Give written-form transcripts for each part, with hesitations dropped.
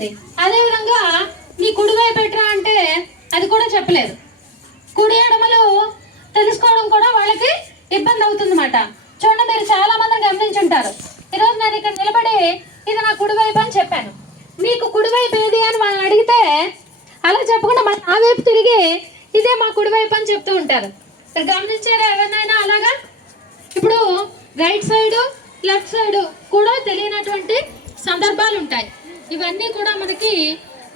ఉంది. అదేవిధంగా నీ కుడివైపు పెట్టరా అంటే అది కూడా చెప్పలేదు. కుడి ఎడమలు తెలుసుకోవడం కూడా వాళ్ళకి ఇబ్బంది అవుతుంది అన్నమాట. చూడండి, మీరు చాలా మంది గమనించుంటారు. ఈరోజు నేను ఇక్కడ నిలబడి ఇది నా కుడివైపు అని చెప్పాను. మీకు కుడివైపు ఏది అని వాళ్ళని అడిగితే అలా చెప్పకుండా మన ఆ వైపు తిరిగి ఇదే మా కుడివైపు అని చెప్తూ ఉంటారు. గమనించారా ఎవరినైనా అలాగా? ఇప్పుడు రైట్ సైడ్ లెఫ్ట్ సైడ్ కూడా తెలియనటువంటి సందర్భాలు ఉంటాయి. ఇవన్నీ కూడా మనకి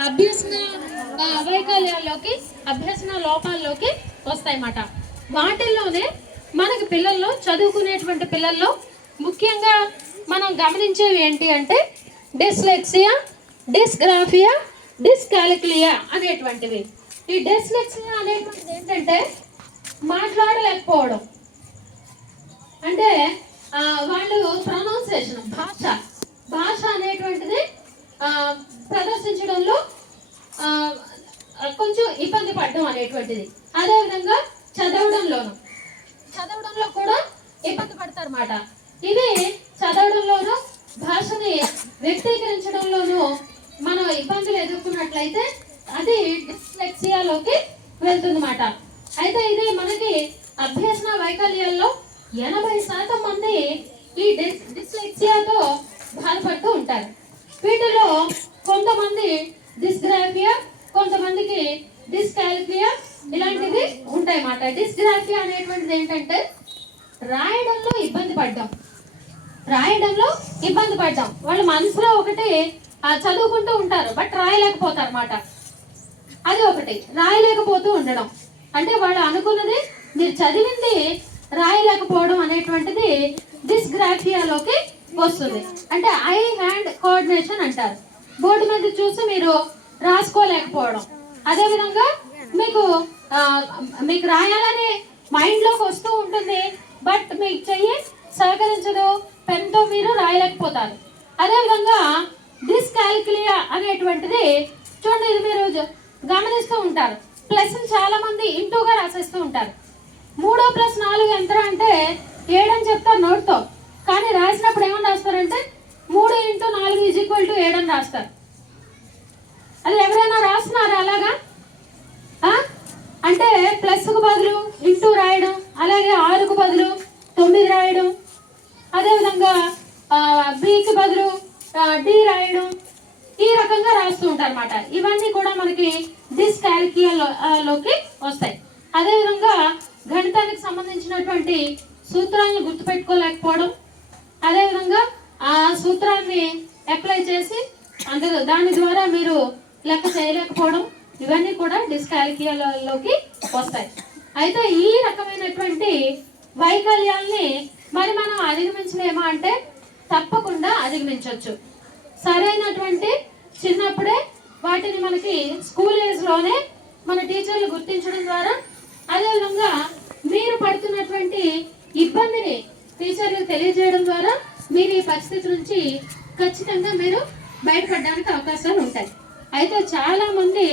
అభ్యసన వైకల్యాల్లోకి, అభ్యసన లోపాల్లోకి వస్తాయి అన్నమాట. వాటిల్లోనే మనకి పిల్లల్లో, చదువుకునేటువంటి పిల్లల్లో ముఖ్యంగా మనం గమనించేవి ఏంటి అంటే డిస్లెక్సియా, డిస్గ్రాఫియా, డిస్కాలిక్లియా అనేటువంటివి. ఈ డిస్లెక్సియా అనేటువంటిది ఏంటంటే మాట్లాడలేకపోవడం, అంటే వాళ్ళు ప్రొనౌన్సియేషన్, భాష అనేటువంటిది ప్రదర్శించడంలో కొంచెం ఇబ్బంది పడడం అనేటువంటిది. అదేవిధంగా చదవడంలో కూడా ఇబ్బంది పడతారు అన్నమాట. ఇది చదవడంలోనూ భాషని వ్యక్తీకరించడంలోనూ మనం ఇబ్బందులు ఎదుర్కొన్నట్లయితే అది డిస్లెక్సియాలోకి వెళ్తుందన్నమాట. అయితే ఇది మనకి అభ్యసన వైకల్యాల్లో 80% మంది ఈ డిస్లెక్సియాతో బాధపడుతూ ఉంటారు. వీటిలో కొంతమంది డిస్గ్రాఫియా, కొంతమందికి డిస్కాలిక్లియా ఇలాంటివి ఉంటాయి అన్నమాట. డిస్గ్రాఫియా అనేటువంటిది ఏంటంటే రాయడంలో ఇబ్బంది పడ్డాం. వాళ్ళ మనసులో ఒకటి చదువుకుంటూ ఉంటారు, బట్ రాయలేకపోతారు అన్నమాట. అది ఒకటి. రాయలేకపోతూ ఉండడం అంటే వాళ్ళు అనుకున్నది మీరు చదివింది రాయలేకపోవడం అనేటువంటిది డిస్గ్రాఫియాలోకి వస్తుంది. అంటే ఐ హ్యాండ్ కోఆర్డినేషన్ అంటారు. బోర్డు మీద చూసి మీరు రాసుకోలేకపోవడం. అదేవిధంగా మీకు రాయాలని మైండ్లోకి వస్తూ ఉంటుంది, బట్ మీకు చెయ్యి సహకరించదు, పెన్తో మీరు రాయలేకపోతారు. అదేవిధంగా డిస్కాలిక్లియా అనేటువంటిది చూడండి, ఇది మీరు గమనిస్తూ ఉంటారు. ప్లస్ చాలా మంది ఇంటూగా రాసేస్తూ ఉంటారు. 3+4 ఎంత అంటే 7 అని చెప్తారు నోట్తో, కానీ రాసినప్పుడు ఏమని రాస్తారంటే 3 × 4 = 7 అని రాస్తారు. అది ఎవరైనా రాస్తున్నారా అలాగా? అంటే ప్లస్కు బదులు ఇంటూ రాయడం, అలాగే 6కు బదులు 9 రాయడం, అదేవిధంగా బికి బదులు డి రాయడం, ఈ రకంగా రాస్తూ ఉంటారు అన్నమాట. ఇవన్నీ కూడా మనకి డిస్కాలిక్లియాలోకి వస్తాయి. అదేవిధంగా గణితానికి సంబంధించినటువంటి సూత్రాలను గుర్తుపెట్టుకోలేకపోవడం, అదేవిధంగా ఆ సూత్రాన్ని అప్లై చేసి దాని ద్వారా మీరు లెక్క చేయలేకపోవడం, ఇవన్నీ కూడా డిస్కాలిక్లియాలోకి వస్తాయి. అయితే ఈ రకమైనటువంటి వైకల్యాల్ని మరి మనం అధిగమించలేమా అంటే తప్పకుండా అధిగమించవచ్చు. సరైనటువంటి చిన్నప్పుడే వాటిని మనకి స్కూల్ ఏజ్లోనే మన టీచర్లు గుర్తించడం ద్వారా, అదేవిధంగా మీరు పడుతున్నటువంటి ఇబ్బందిని టీచర్లకు తెలియజేయడం ద్వారా మీరు ఈ పరిస్థితి నుంచి ఖచ్చితంగా మీరు బయటపడడానికి అవకాశాలు ఉంటాయి. అయితే చాలా మంది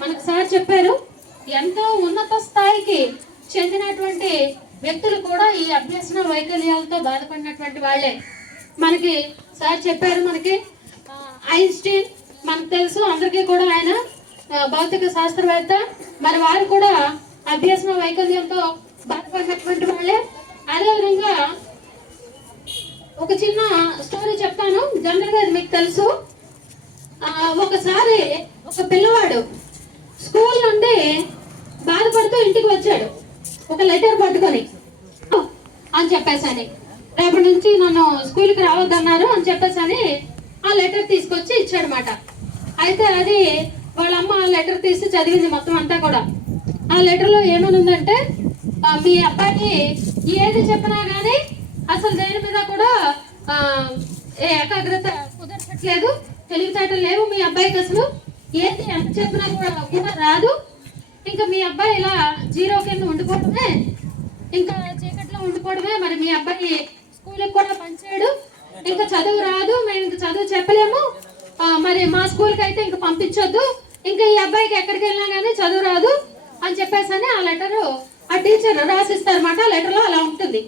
మనకు సార్ చెప్పారు, ఎంతో ఉన్నత స్థాయికి చెందినటువంటి వ్యక్తులు కూడా ఈ అభ్యసన వైకల్యాలతో బాధపడినటువంటి వాళ్ళే. మనకి సార్ చెప్పారు, మనకి ఐన్స్టీన్ మనకు తెలుసు అందరికీ కూడా, ఆయన భౌతిక శాస్త్రవేత్త. మరి వారు కూడా అభ్యసన వైకల్యంతో బాధపడినటువంటి వాళ్ళే. అదేవిధంగా ఒక చిన్న స్టోరీ చెప్తాను, జనరల్గా మీకు తెలుసు. ఒకసారి ఒక పిల్లవాడు స్కూల్ నుండి బాధపడుతూ ఇంటికి వచ్చాడు, ఒక లెటర్ పట్టుకొని అని చెప్పేసని, రేపటి నుంచి నన్ను స్కూల్కి రావద్దన్నారు అని చెప్పేసని ఆ లెటర్ తీసుకొచ్చి ఇచ్చాడనమాట. అయితే అది వాళ్ళ అమ్మ ఆ లెటర్ తీసి చదివింది మొత్తం అంతా కూడా. ఆ లెటర్లో ఏమని ఉందంటే, మీ అబ్బాయి ఏది చెప్పినా కానీ అసలు దేని మీద కూడా ఏకాగ్రత కుదరట్లేదు, తెలివితేటలు లేవు మీ అబ్బాయికి, అసలు ఏది ఎంత చెప్పినా కూడా రాదు. ఇంకా మీ అబ్బాయి ఇలా జీరో కింద ఉండిపోవడమే, ఇంకా చీకట్లో ఉండిపోవడమే. మరి మీ అబ్బాయి స్కూల్కి కూడా పనిచేయడు, ఇంకా చదువు రాదు, మేము ఇంకా చదువు చెప్పలేము, మరి మా స్కూల్కి అయితే ఇంకా పంపించొద్దు, ఇంకా ఈ అబ్బాయికి ఎక్కడికి వెళ్ళినా కానీ చదువు రాదు అని చెప్పేసి ఆ లెటరు ఆ టీచర్ రాసిస్తారన్నమాట. ఆ లెటర్లో అలా ఉంటుంది.